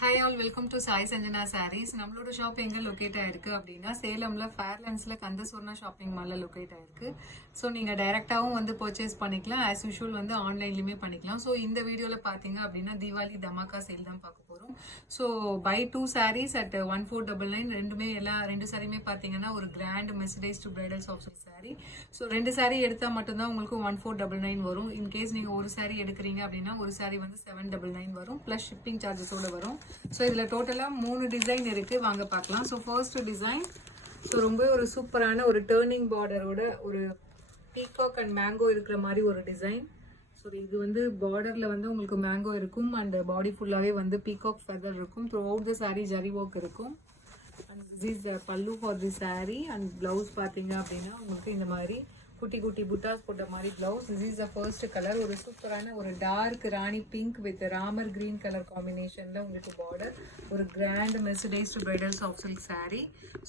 Hi all, welcome to Sai Sanjana Sarees. நம்மளோட shop எங்கே locate ஆயிருக்கு அப்படின்னா சேலமில் ஃபேர்லேண்ட்ஸில் கந்தசூர்ணா ஷாப்பிங் மாலில் லொக்கேட் ஆயிருக்கு. ஸோ நீங்கள் டைரெக்டாகவும் வந்து பர்ச்சேஸ் பண்ணிக்கலாம், ஆஸ் யூஷுவல் வந்து ஆன்லைன்லையுமே பண்ணிக்கலாம். ஸோ இந்த வீடியோவில் பார்த்தீங்க அப்படின்னா தீபாவளி தமாக்கா சேல் தான் பார்க்க போகிறோம். So buy 2 sarees at 1499. ரெண்டு சாரியுமே பார்த்தீங்கன்னா ஒரு grand mercerised bridal soft saree. So 2 saree எடுத்தால் மட்டும்தான் உங்களுக்கு 1499 வரும். இன்கேஸ் நீங்கள் ஒரு saree எடுக்கிறீங்க அப்படின்னா ஒரு saree வந்து 799 வரும், ப்ளஸ் ஷிப்பிங் சார்ஜஸோட வரும். ஸோ இதில் டோட்டலாக 3 டிசைன் இருக்குது, வாங்க பார்க்கலாம். ஸோ ஃபர்ஸ்ட் டிசைன் ரொம்ப ஒரு சூப்பரான ஒரு டேர்னிங் பார்டரோட ஒரு பீகாக் அண்ட் மேங்கோ இருக்கிற மாதிரி ஒரு டிசைன். ஸோ இது வந்து பார்டரில் வந்து உங்களுக்கு மேங்கோ இருக்கும் அண்ட் பாடி ஃபுல்லாகவே வந்து பீகாக் ஃபெதர் இருக்கும். Through out the sari zari work இருக்கும். அண்ட் திஸ் இஸ் த பல்லு for the saree. And blouse பார்த்தீங்க அப்படின்னா உங்களுக்கு இந்த மாதிரி குட்டி குட்டி புட்டாஸ் போட்ட மாதிரி blouse. This is the first colour. ஒரு சூப்பரான ஒரு dark rani pink with Ramar green colour காம்பினேஷன்ல உங்களுக்கு பார்டர். ஒரு grand mercerised bridal soft silk saree.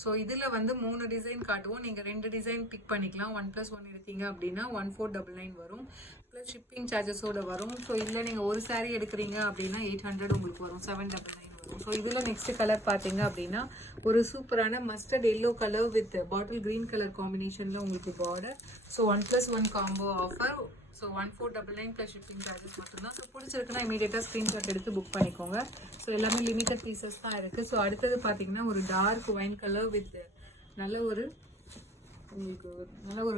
So இதில் வந்து 3 டிசைன் காட்டுவோம், நீங்கள் 2 டிசைன் பிக் பண்ணிக்கலாம். 1+1 எடுத்தீங்க அப்படின்னா 1499 வரும், ப்ளஸ் ஷிப்பிங் சார்ஜஸோட வரும். ஸோ இல்லை நீங்கள் ஒரு சாரீ எடுக்கிறீங்க அப்படின்னா 800 உங்களுக்கு வரும், 799 வரும். ஸோ இதில் நெக்ஸ்ட் கலர் பார்த்தீங்க அப்படின்னா ஒரு சூப்பரான mustard yellow colour with bottle green colour காம்பினேஷனில் உங்களுக்கு border. So 1+1 combo offer. So 1499 plus shipping charges மட்டும்தான். ஸோ பிடிச்சிருக்குன்னா இமீடியட்டாக ஸ்க்ரீன்ஷாட் எடுத்து புக் பண்ணிக்கோங்க. ஸோ எல்லாமே லிமிட்டட் பீசஸ் தான் இருக்குது. ஸோ அடுத்தது பார்த்தீங்கன்னா ஒரு டார்க் ஒயின் கலர் வித் நல்ல ஒரு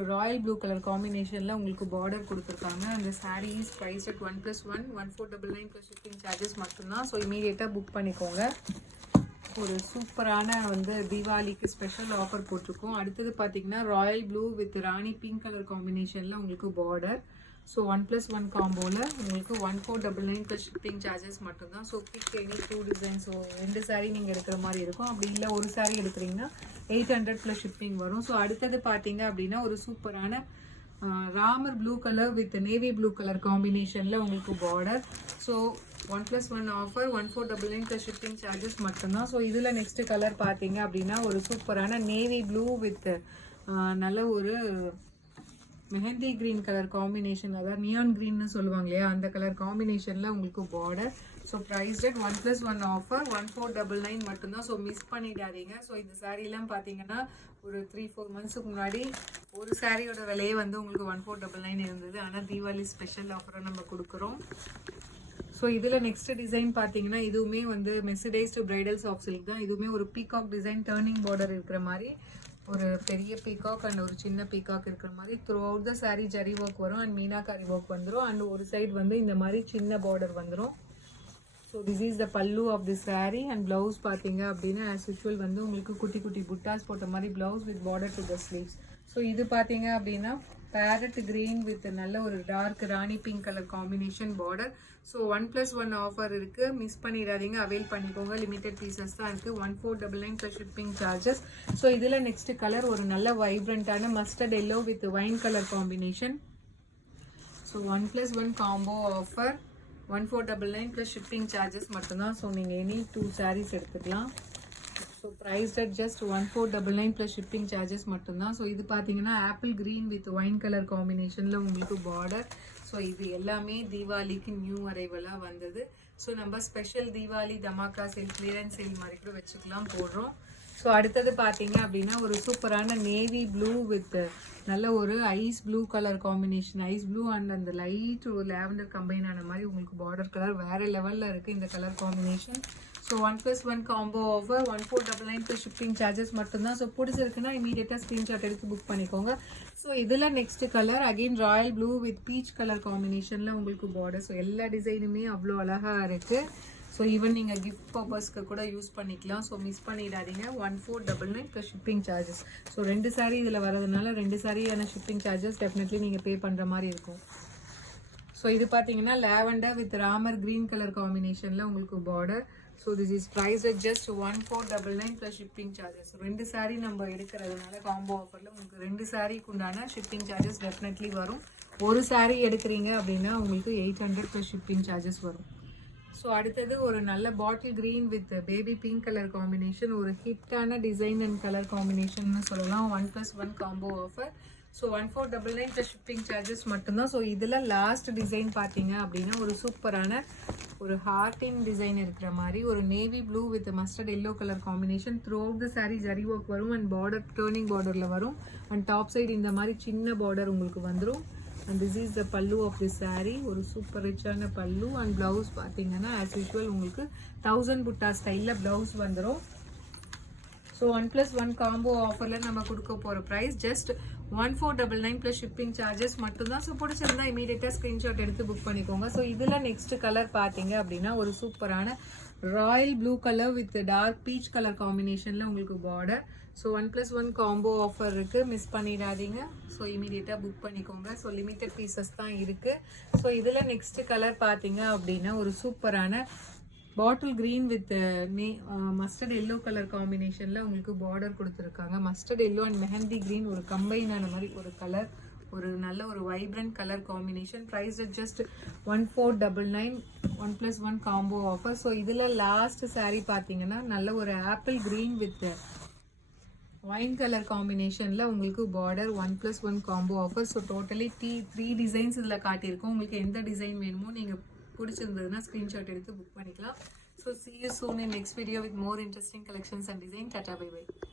ராயல் ப்ளூ கலர் காம்பினேஷனில் உங்களுக்கு பார்டர் கொடுத்துருக்காங்க. அந்த saree is price at 1+1 1499 plus shipping charges மட்டும்தான். ஸோ இமீடியட்டாக புக் பண்ணிக்கோங்க. ஒரு சூப்பரான வந்து தீபாவளிக்கு ஸ்பெஷல் ஆஃபர் போட்டிருக்கோம். அடுத்தது பார்த்தீங்கன்னா Royal blue with Rani pink colour காம்பினேஷனில் உங்களுக்கு பார்டர். ஸோ 1+1 காம்போவில் உங்களுக்கு 1499 ப்ளஸ் ஷிப்பிங் சார்ஜஸ் மட்டும்தான். So big any 2 design. So 2 sari நீங்கள் எடுக்கிற மாதிரி இருக்கும். அப்படி இல்லை ஒரு சாரீ எடுக்கிறீங்கன்னா 800 ப்ளஸ் ஷிப்பிங் வரும். ஸோ அடுத்தது பார்த்தீங்க அப்படின்னா ஒரு சூப்பரான Ramar blue colour with navy blue colour காம்பினேஷனில் உங்களுக்கு border. So 1+1 offer 1499 plus shipping charges மட்டும்தான். ஸோ இதில் நெக்ஸ்ட் கலர் பார்த்தீங்க அப்படின்னா ஒரு சூப்பரான நேவி ப்ளூ வித் நல்ல ஒரு மெஹந்தி கிரீன் கலர் காம்பினேஷன், அதாவது நியான் கிரீன்னு சொல்லுவாங்க இல்லையா, அந்த கலர் காம்பினேஷனில் உங்களுக்கு border. So price at 1+1 offer 1499 மட்டும்தான். ஸோ மிஸ் பண்ணிடாதீங்க. ஸோ இந்த சாரீலாம் பார்த்தீங்கன்னா ஒரு 3-4 மந்த்ஸுக்கு முன்னாடி ஒரு சாரியோட விலையே வந்து உங்களுக்கு 1499 இருந்தது. ஆனால் தீபாவளி ஸ்பெஷல் ஆஃபரை நம்ம கொடுக்குறோம். ஸோ இதில் நெக்ஸ்ட் டிசைன் பார்த்தீங்கன்னா இதுவுமே வந்து மெர்சடைஸ்டு பிரைடல் சாஃப்ட் சில்க் தான். இதுவுமே ஒரு பீகாக் டிசைன் டர்னிங் பார்டர் இருக்கிற மாதிரி ஒரு பெரிய பீகாக் அண்ட் ஒரு சின்ன பீகாக் இருக்கிற மாதிரி through out the sari zari work வரும் அண்ட் மீனாக்காரி ஒர்க் வந்துடும். அண்ட் ஒரு சைடு வந்து இந்த மாதிரி சின்ன பார்டர் வந்துடும். So this is the pallu of the saree. And blouse பார்த்தீங்க அப்படின்னா ஆஸ் யூஷுவல் வந்து உங்களுக்கு குட்டி குட்டி புட்டாஸ் போட்ட மாதிரி blouse with border to the sleeves. So இது பார்த்தீங்க அப்படின்னா பேரட் கிரீன் வித் நல்ல ஒரு dark rani pink colour combination border. So 1+1 offer இருக்குது, மிஸ் பண்ணிடாதீங்க, அவைல் பண்ணிக்கோங்க. லிமிட்டட் பீசஸ் தான் இருக்குது. 1499 ப்ளஸ் ஷிப்பிங் சார்ஜஸ். ஸோ இதில் நெக்ஸ்ட் கலர் ஒரு நல்ல வைப்ரண்ட்டான mustard yellow with wine colour combination. So 1+1 combo offer 1499 plus shipping charges மட்டும்தான். ஸோ நீங்கள் எனி 2 sarees எடுத்துக்கலாம். So price at just 1499 plus shipping charges மட்டும்தான். ஸோ இது பார்த்தீங்கன்னா apple green with wine colour காம்பினேஷனில் உங்களுக்கு பார்டர். ஸோ இது எல்லாமே தீபாவளிக்கு நியூ அரைவலாக வந்தது. ஸோ நம்ம special Deepavali dhamaka sale, clearance sale மாதிரி கூட வச்சுக்கலாம் போடுறோம். ஸோ அடுத்தது பார்த்தீங்க அப்படின்னா ஒரு சூப்பரான நேவி ப்ளூ வித் நல்ல ஒரு ice blue colour combination. Ice blue and அந்த லைட் ஒரு லேவண்டர் கம்பைன் ஆன மாதிரி உங்களுக்கு பார்டர் கலர் வேறு லெவலில் இருக்குது இந்த colour combination. So 1+1 combo offer 1499 plus shipping charges மட்டும்தான். ஸோ பிடிச்சிருக்குன்னா இமீடியட்டாக ஸ்க்ரீன்ஷாட் எடுத்து புக் பண்ணிக்கோங்க. ஸோ இதில் next colour again royal blue with peach colour காம்பினேஷனில் உங்களுக்கு பார்டர். ஸோ எல்லா டிசைனுமே அவ்வளோ அழகாக இருக்குது. ஸோ ஈவன் நீங்கள் கிஃப்ட் பர்பஸ்க்கு கூட யூஸ் பண்ணிக்கலாம். ஸோ மிஸ் பண்ணிடாதீங்க. 1499 plus shipping charges. So 2 sari இதில் வரதுனால 2 சாரியான ஷிப்பிங் சார்ஜஸ் டெஃபினெட்லி நீங்கள் பே பண்ணுற மாதிரி இருக்கும். ஸோ இது பார்த்தீங்கன்னா lavender with Ramar green colour காம்பினேஷனில் உங்களுக்கு border. So this is price at just 1499 plus shipping charges. 2 saree நம்ம எடுக்கிறதுனால காம்போ ஆஃபரில் உங்களுக்கு 2 சாரீக்கு உண்டான ஷிப்பிங் சார்ஜஸ் டெஃபினெட்லி வரும். ஒரு சாரீ எடுக்கிறீங்க அப்படின்னா உங்களுக்கு 800 ப்ளஸ் ஷிப்பிங் சார்ஜஸ் வரும். ஸோ அடுத்தது ஒரு நல்ல bottle green with baby pink colour combination, ஒரு ஹிட்டான டிசைன் அண்ட் கலர் காம்பினேஷன் சொல்லலாம். 1+1 combo offer. So 1499 plus shipping charges மட்டும்தான். ஸோ இதில் லாஸ்ட் டிசைன் பார்த்தீங்க அப்படின்னா ஒரு சூப்பரான ஒரு ஹார்டின் டிசைன் இருக்கிற மாதிரி ஒரு navy blue with mustard yellow colour combination. Through out the sari zari work வரும் அண்ட் பார்டர் டர்னிங் பார்டரில் வரும். அண்ட் டாப் சைடு இந்த மாதிரி சின்ன பார்டர் உங்களுக்கு வந்துடும். And this is the pallu of the sari. ஒரு சூப்பர் ரிச்சான பல்லு. அண்ட் ப்ளவுஸ் பார்த்தீங்கன்னா ஆஸ் யூஷுவல் உங்களுக்கு 1000 புட்டா ஸ்டைலில் ப்ளவுஸ் வந்துடும். ஸோ 1+1 காம்போ ஆஃபரில் நம்ம கொடுக்க போகிற price just 1499 plus shipping charges மட்டும்தான். ஸோ பிடிச்சிருந்தா இமீடியட்டாக ஸ்க்ரீன்ஷாட் எடுத்து புக் பண்ணிக்கோங்க. ஸோ இதில் நெக்ஸ்ட் கலர் பார்த்தீங்க அப்படின்னா ஒரு சூப்பரான royal blue colour with dark peach colour காம்பினேஷனில் உங்களுக்கு பார்டர். ஸோ 1+1 காம்போ ஆஃபர் இருக்குது, மிஸ் பண்ணிடாதீங்க. ஸோ இமீடியட்டாக புக் பண்ணிக்கோங்க. ஸோ லிமிட்டட் பீசஸ் தான் இருக்குது. ஸோ இதில் நெக்ஸ்ட் கலர் பார்த்தீங்க அப்படின்னா ஒரு சூப்பரான bottle green with mustard yellow colour காம்பினேஷனில் உங்களுக்கு பார்டர் கொடுத்துருக்காங்க. Mustard yellow and mehndi green ஒரு கம்பைனான மாதிரி ஒரு கலர். ஒரு நல்ல ஒரு vibrant colour combination. Price just 1499 1+1 combo offer. So இதில் லாஸ்ட் சாரீ பார்த்தீங்கன்னா நல்ல ஒரு apple green with wine colour காம்பினேஷனில் உங்களுக்கு border 1+1 combo offer. So totally 3 designs இதில் காட்டியிருக்கோம். உங்களுக்கு எந்த டிசைன் வேணுமோ நீங்கள் பிடிச்சிருந்ததுன்னா ஸ்க்ரீன்ஷாட் எடுத்து புக் பண்ணிக்கலாம். So see you soon in next video with more interesting collections and design. Tata, bye bye.